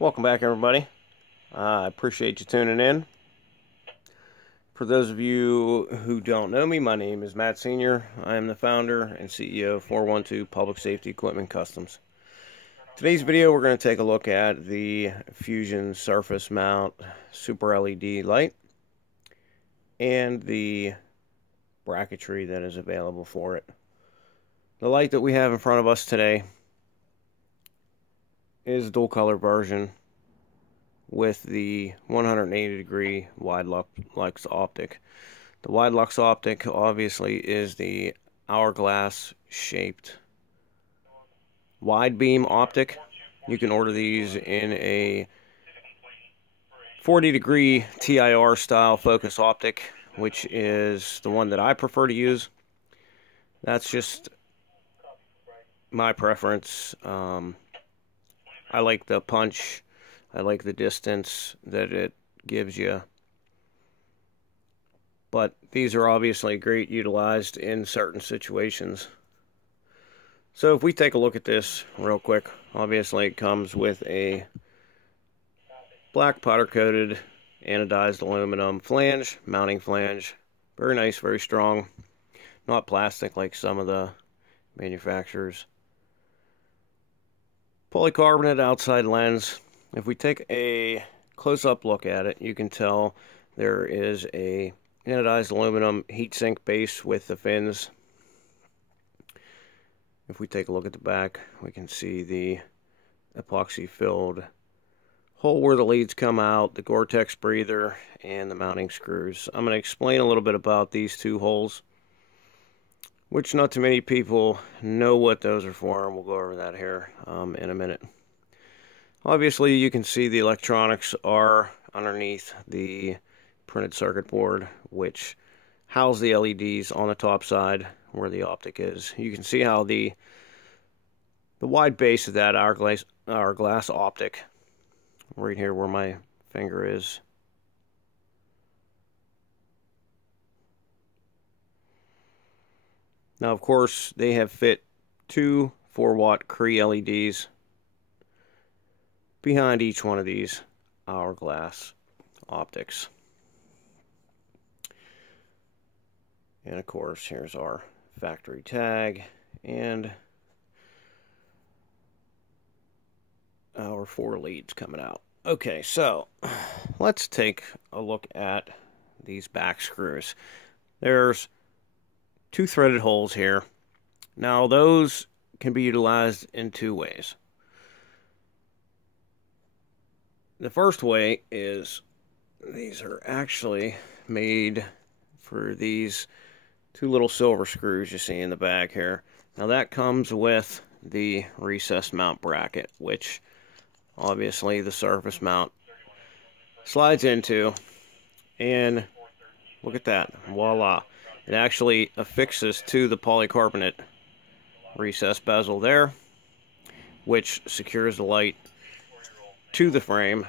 Welcome back, everybody. I appreciate you tuning in. For those of you who don't know me, my name is Matt Sr. I am the founder and CEO of 412 Public Safety Equipment Customs. Today's video, we're going to take a look at the Fusion Surface Mount Super LED light and the bracketry that is available for it. The light that we have in front of us today is a dual color version with the 180 degree Wide-Lux Optic. The Wide-Lux Optic obviously is the hourglass shaped wide beam optic. You can order these in a 40 degree TIR style focus optic, which is the one that I prefer to use. That's just my preference. I like the punch. I like the distance that it gives you. But these are obviously great utilized in certain situations. So if we take a look at this real quick, obviously it comes with a black powder coated anodized aluminum flange, mounting flange. Very nice, very strong. Not plastic like some of the manufacturers. Polycarbonate outside lens. If we take a close-up look at it, you can tell there is a anodized aluminum heatsink base with the fins. If we take a look at the back, we can see the epoxy-filled hole where the leads come out, the Gore-Tex breather, and the mounting screws. I'm going to explain a little bit about these two holes, which not too many people know what those are for, and we'll go over that here in a minute. Obviously, you can see the electronics are underneath the printed circuit board, which house the LEDs on the top side where the optic is. You can see how the wide base of that hourglass optic, right here where my finger is, now of course they have fit two 4-watt Cree LEDs behind each one of these hourglass optics. And of course, here's our factory tag and our 4 leads coming out. Okay, so let's take a look at these back screws. There's 2 threaded holes here. Now, those can be utilized in 2 ways. The first way is these are actually made for these 2 little silver screws you see in the back here. Now that comes with the recessed mount bracket, which obviously the surface mount slides into, and look at that, voila. It actually affixes to the polycarbonate recessed bezel there, which secures the light to the frame,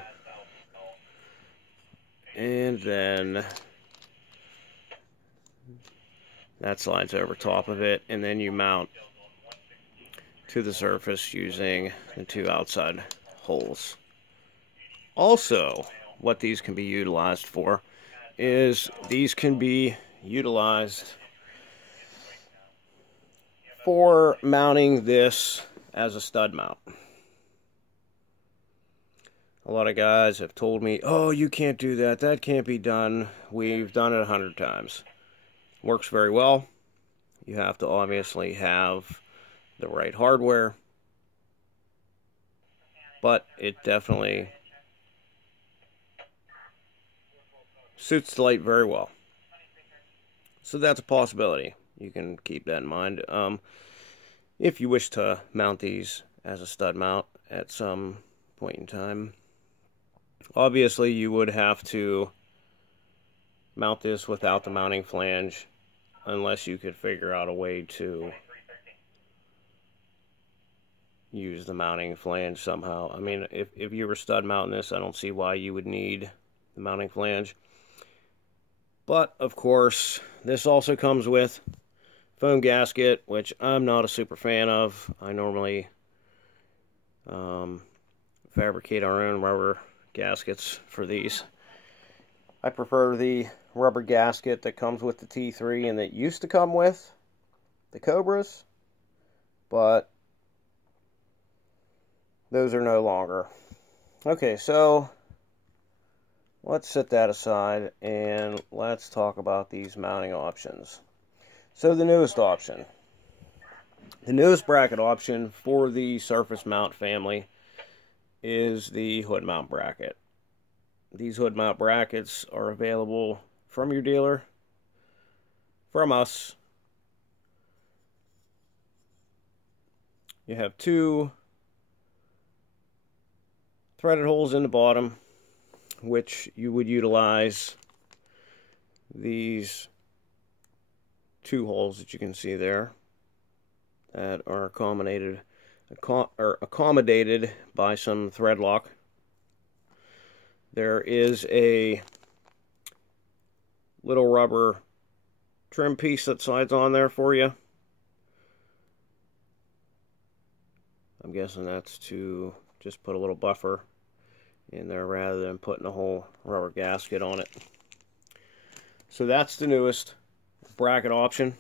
and then that slides over top of it, and then you mount to the surface using the 2 outside holes. Also, what these can be utilized for is these can be utilized for mounting this as a stud mount. A lot of guys have told me, oh, you can't do that. That can't be done. We've done it 100 times. Works very well. You have to obviously have the right hardware, but it definitely suits the light very well. So that's a possibility. You can keep that in mind. If you wish to mount these as a stud mount at some point in time, obviously you would have to mount this without the mounting flange, unless you could figure out a way to use the mounting flange somehow. I mean, if you were stud mounting this, I don't see why you would need the mounting flange. But, of course, this also comes with foam gasket, which I'm not a super fan of. I normally fabricate our own rubber gaskets for these. I prefer the rubber gasket that comes with the T3 and that used to come with the Cobras, but those are no longer. Okay, so let's set that aside and let's talk about these mounting options. So the newest option. The newest bracket option for the surface mount family is the hood mount bracket. These hood mount brackets are available from your dealer, from us. You have two threaded holes in the bottom, which you would utilize these two holes that you can see there that are accommodated by some thread lock. There is a little rubber trim piece that slides on there for you. I'm guessing that's to just put a little buffer in there rather than putting a whole rubber gasket on it. So that's the newest bracket option.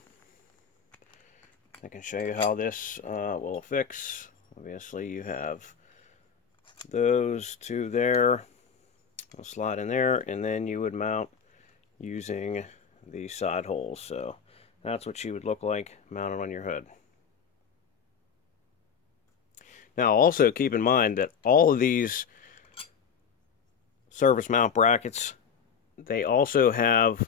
I can show you how this will affix. Obviously you have those two there. I'll slide in there, and then you would mount using the side holes. So that's what she would look like mounted on your hood. Now also keep in mind that all of these surface mount brackets, they also have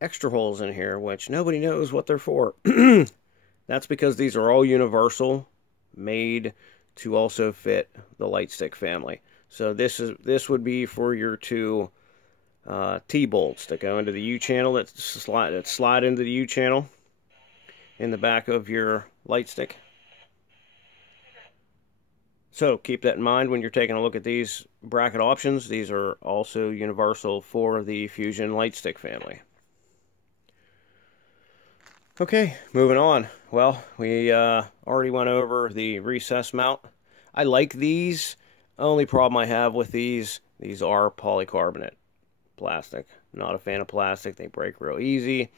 extra holes in here which nobody knows what they're for. That's because these are all universal, made to also fit the light stick family. So this would be for your two T-bolts that go into the U-channel, that slide into the U-channel in the back of your light stick. So keep that in mind when you're taking a look at these bracket options. These are also universal for the Fusion light stick family. Okay, moving on. Well, we already went over the recess mount. I like these. Only problem I have with these are polycarbonate plastic. Not a fan of plastic. They break real easy.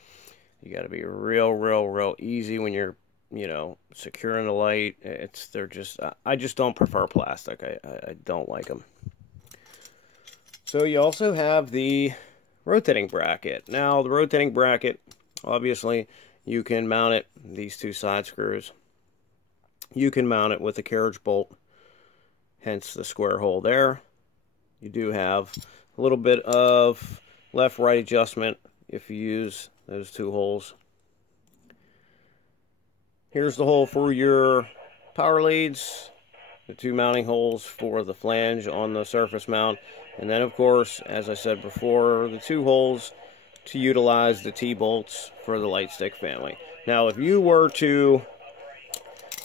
You got to be real easy when you're, securing the light. I just don't prefer plastic. I don't like them. So you also have the rotating bracket. Now the rotating bracket, obviously, you can mount it, these two side screws. You can mount it with a carriage bolt, hence the square hole there. You do have a little bit of left-right adjustment if you use those two holes. Here's the hole for your power leads, the two mounting holes for the flange on the surface mount, and then of course, as I said before, the two holes to utilize the T-bolts for the light stick family. Now if you were to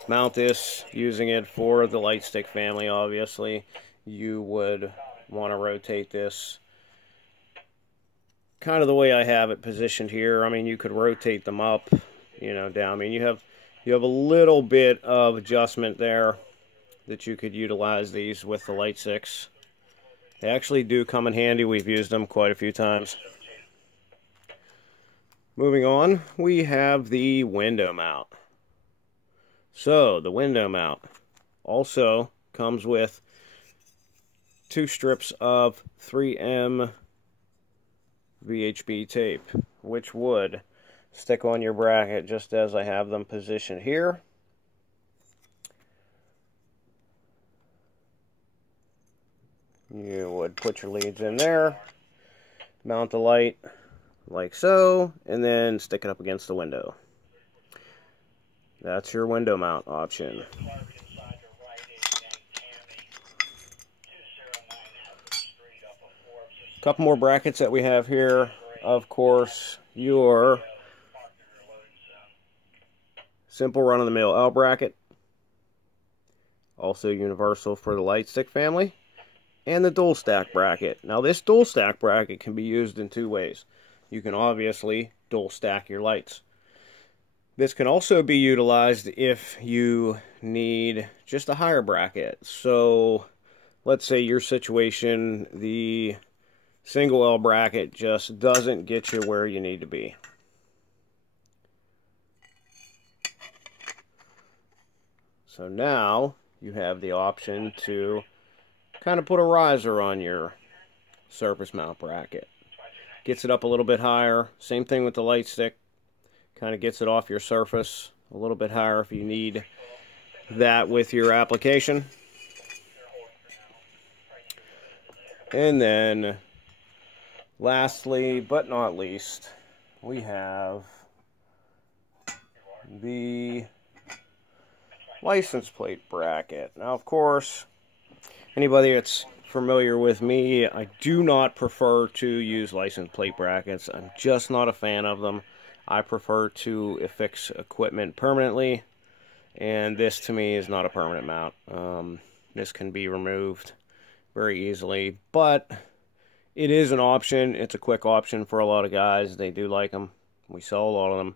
mount this using it for the light stick family, obviously you would want to rotate this kind of the way I have it positioned here. I mean, you could rotate them up, down. I mean, you have a little bit of adjustment there that you could utilize these with the light sticks. They actually do come in handy. We've used them quite a few times. Moving on, we have the window mount. So the window mount also comes with two strips of 3M VHB tape, which would stick on your bracket just as I have them positioned here. You would put your leads in there, mount the light like so, and then stick it up against the window. That's your window mount option. Couple more brackets that we have here. Of course, your simple run-of-the-mill L bracket, also universal for the light stick family, and the dual stack bracket. Now this dual stack bracket can be used in two ways. You can obviously dual stack your lights. This can also be utilized if you need just a higher bracket. So let's say your situation, the single L bracket just doesn't get you where you need to be. So now you have the option to kind of put a riser on your surface mount bracket. Gets it up a little bit higher. Same thing with the light stick. Kind of gets it off your surface a little bit higher if you need that with your application. And then lastly, but not least, we have the license plate bracket. Now, of course, anybody that's familiar with me, I do not prefer to use license plate brackets. I'm just not a fan of them. I prefer to affix equipment permanently, and this to me is not a permanent mount. This can be removed very easily, but it is an option. It's a quick option for a lot of guys. They do like them. We sell a lot of them.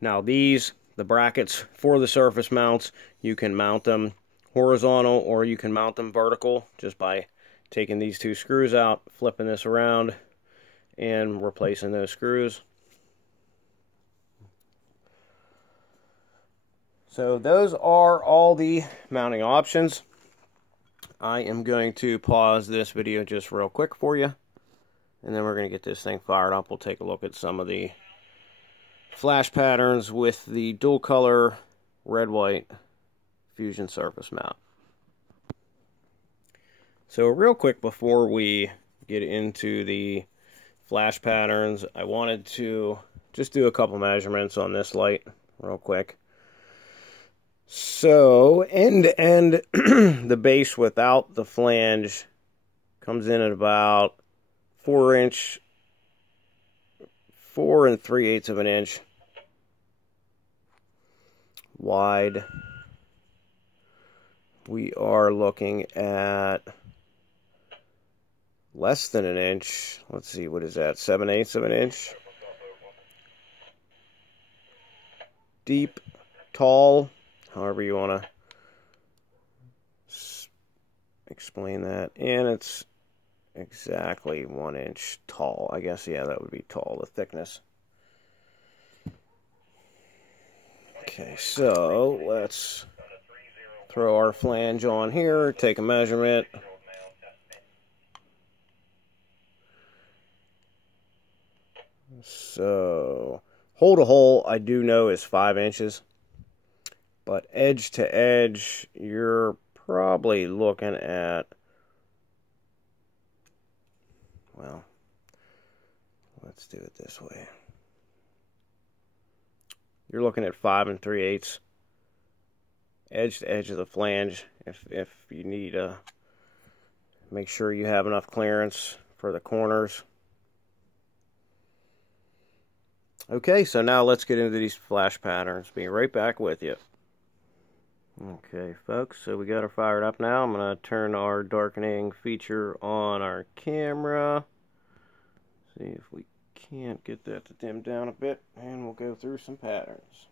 Now these, the brackets for the surface mounts, you can mount them horizontal or you can mount them vertical just by taking these two screws out, flipping this around, and replacing those screws. So those are all the mounting options. I am going to pause this video just real quick for you, and then we're going to get this thing fired up. We'll take a look at some of the flash patterns with the dual color red-white fusion surface mount. So real quick before we get into the flash patterns, I wanted to just do a couple measurements on this light real quick. So end to end, the base without the flange comes in at about 4 and 3/8 of an inch wide. We are looking at less than an inch. Let's see, what is that? 7/8 of an inch. Deep, tall, however you want to explain that. And it's exactly 1 inch tall. I guess, yeah, that would be tall, the thickness. Okay, so let's throw our flange on here, take a measurement. So, hole to hole, I do know is 5 inches. But edge to edge, you're probably looking at, well, let's do it this way. You're looking at 5 3/8 edge to edge of the flange. If you need to make sure you have enough clearance for the corners. Okay, so now let's get into these flash patterns. Be right back with you. Okay, folks, so we got her fired up now. I'm going to turn our darkening feature on our camera. See if we can't get that to dim down a bit, and we'll go through some patterns.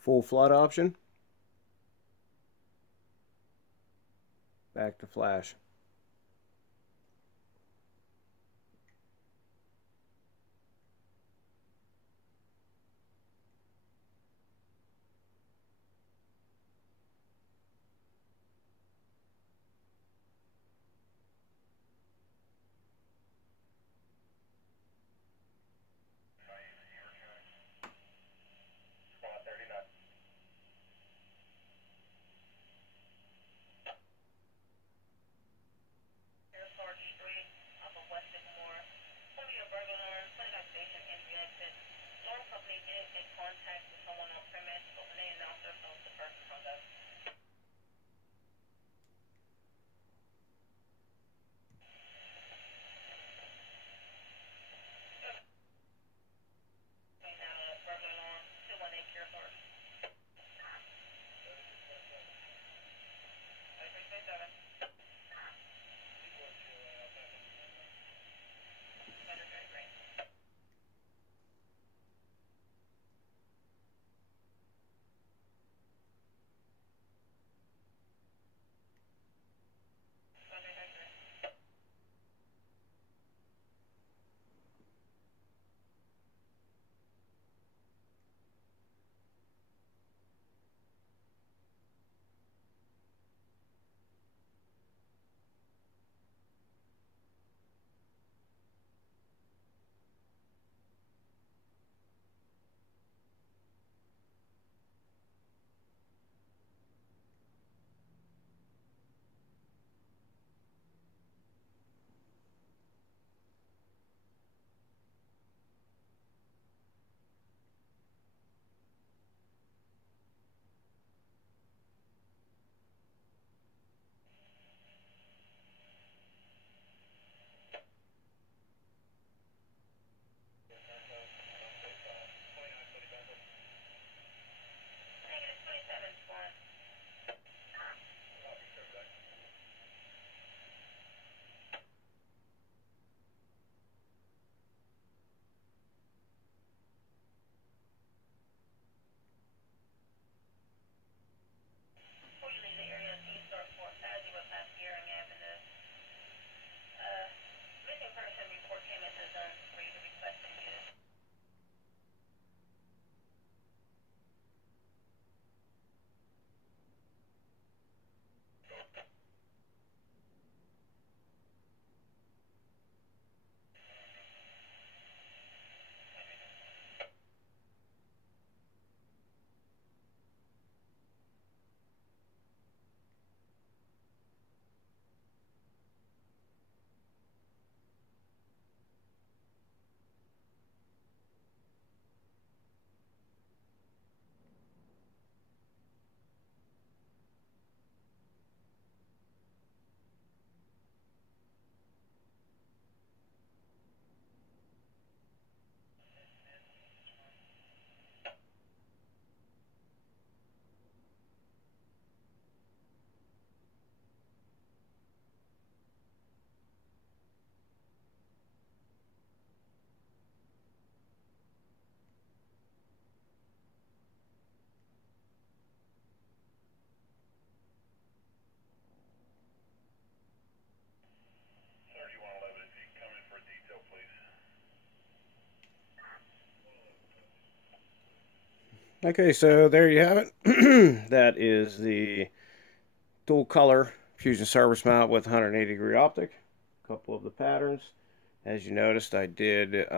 full flood option, back to flash. Okay, so there you have it. That is the dual color fusion service mount with 180-degree optic. A couple of the patterns. As you noticed, I did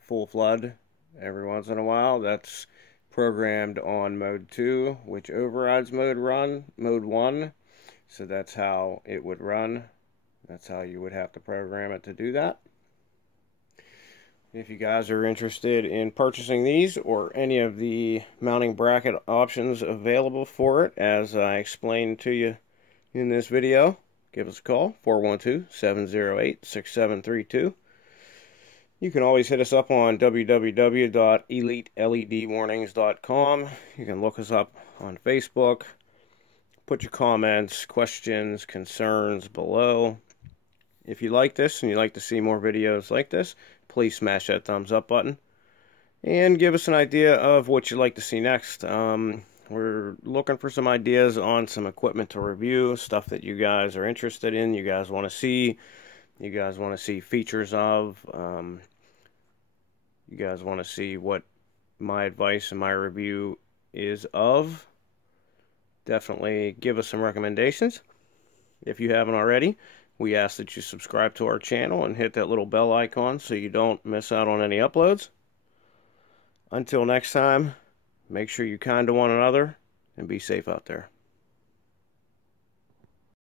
full flood every once in a while. That's programmed on mode 2, which overrides mode 1. So that's how it would run. That's how you would have to program it to do that. If you guys are interested in purchasing these or any of the mounting bracket options available for it, as I explained to you in this video, give us a call, 412-708-6732. You can always hit us up on www.eliteledwarnings.com. You can look us up on Facebook. Put your comments, questions, concerns below. If you like this and you'd like to see more videos like this, please smash that thumbs up button. and give us an idea of what you'd like to see next. We're looking for some ideas on some equipment to review, stuff that you guys are interested in, you guys want to see, you guys want to see features of, you guys want to see what my advice and my review is of. Definitely give us some recommendations. If you haven't already, we ask that you subscribe to our channel and hit that little bell icon so you don't miss out on any uploads. Until next time, make sure you're kind to one another and be safe out there.